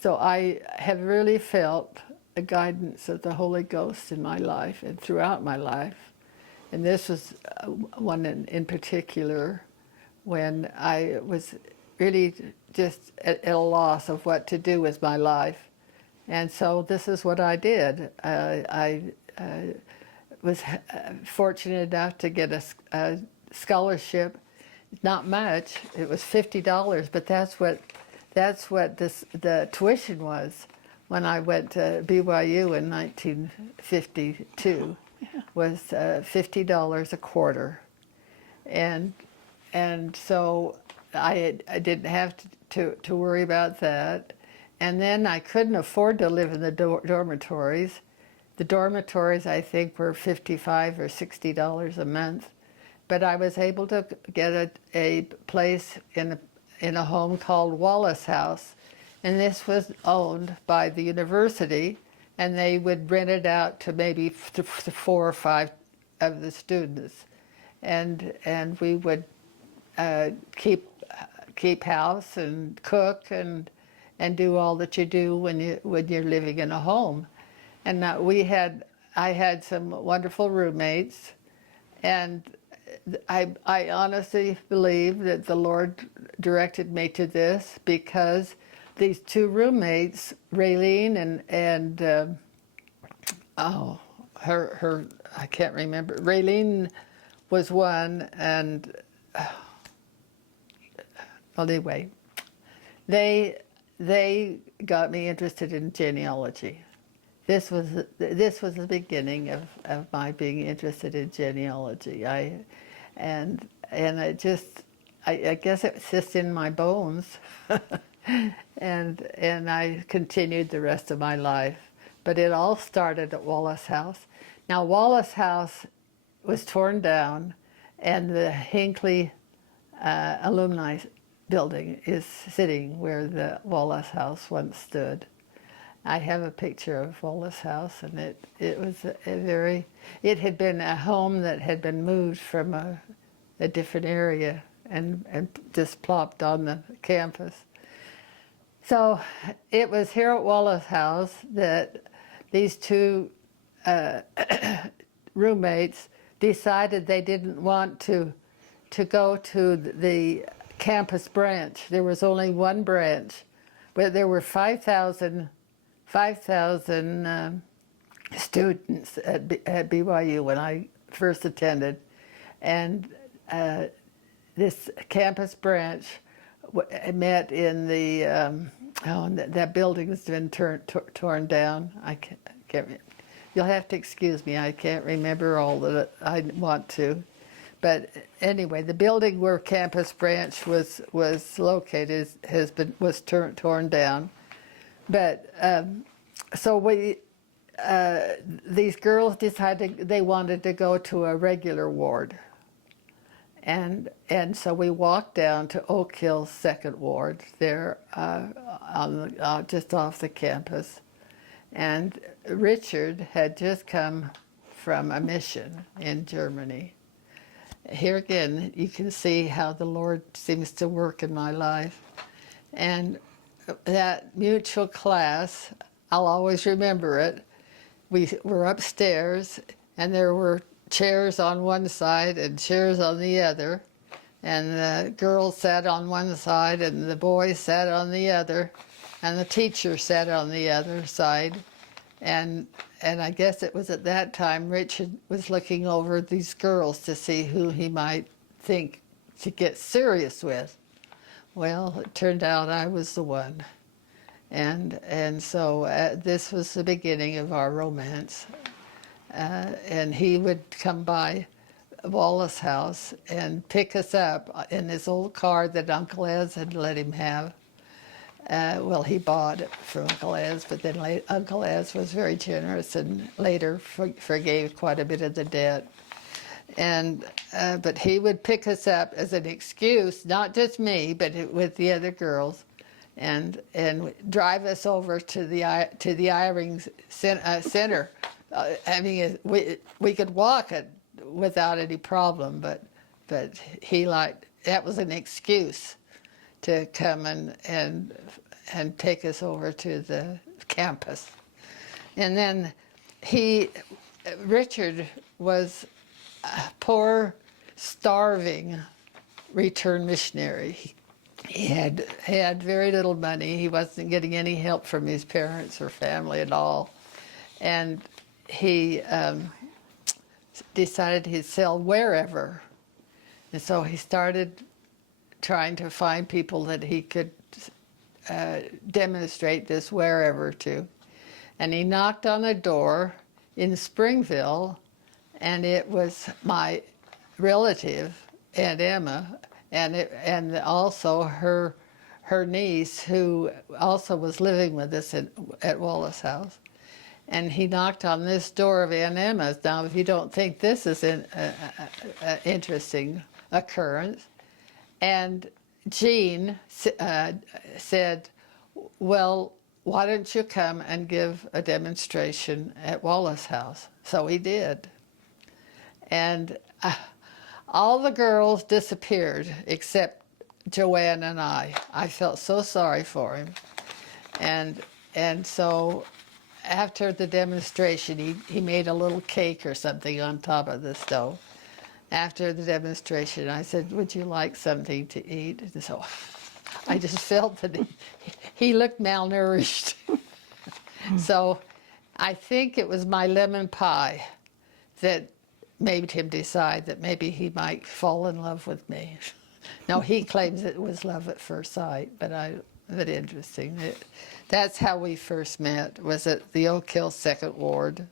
So I have really felt the guidance of the Holy Ghost in my life and throughout my life. And this was one in particular when I was really just at a loss of what to do with my life. And so this is what I did. I was fortunate enough to get a scholarship. Not much. It was $50, but that's what the tuition was when I went to BYU in 1952. Was $50 a quarter, and so I didn't have to worry about that. And then I couldn't afford to live in the dormitories. The dormitories, I think, were $55 or $60 a month. But I was able to get a place in a home called Wallace House. And this was owned by the university, and they would rent it out to maybe 4 or 5 of the students. And we would keep house and cook and do all that you do when you're living in a home. And I had some wonderful roommates, and I honestly believe that the Lord directed me to this because these 2 roommates, Raylene and her I can't remember. Raylene was one, and well, anyway, they got me interested in genealogy. This was the beginning of my being interested in genealogy. And I guess it's just in my bones, and I continued the rest of my life. But it all started at Wallace House. Now Wallace House was torn down, and the Hinckley Alumni Building is sitting where the Wallace House once stood. I have a picture of Wallace House, and it was it had been a home that had been moved from a different area and just plopped on the campus. So it was here at Wallace House that these 2 roommates decided they didn't want to go to the campus branch. There was only one branch, but there were 5,000 students at BYU when I first attended, and this campus branch met in the that building has been torn down. I can't. You'll have to excuse me. I can't remember all that I want to. But anyway, the building where Campus Branch was located was torn down. But so these girls decided they wanted to go to a regular ward, and so we walked down to Oakhills Second Ward there just off the campus, and Richard had just come from a mission in Germany. Here again, you can see how the Lord seems to work in my life. And that mutual class, I'll always remember it. We were upstairs, and there were chairs on one side and chairs on the other. And the girls sat on one side, and the boys sat on the other, and the teacher sat on the other side. And I guess it was at that time Richard was looking over these girls to see who he might think to get serious with. Well, it turned out I was the one. And so this was the beginning of our romance. And he would come by Wallace House and pick us up in his old car that Uncle Ez had let him have. Well, he bought it from Uncle Ez, but then Uncle Ez was very generous and later forgave quite a bit of the debt. And but he would pick us up as an excuse, not just me, but with the other girls, and drive us over to the Eyring Center. I mean, we could walk it without any problem, but that was an excuse to come and and take us over to the campus. And then Richard was a poor, starving returned missionary. He had very little money. He wasn't getting any help from his parents or family at all. And he decided he'd sell wherever. And so he started trying to find people that he could demonstrate this wherever to. And he knocked on a door in Springville, and it was my relative, Aunt Emma, and also her niece, who also was living with us at Wallace House. And he knocked on this door of Aunt Emma's. Now, if you don't think this is an interesting occurrence, and Jean said, well, why don't you come and give a demonstration at Wallace House? So he did. And all the girls disappeared except Joanne and I. I felt so sorry for him. And so after the demonstration, he made a little cake or something on top of the stove. After the demonstration, I said, would you like something to eat? And so I just felt that he looked malnourished. So I think it was my lemon pie that made him decide that maybe he might fall in love with me. Now, he claims it was love at first sight, but interesting. That's how we first met, was at the Oakhills 2nd Ward.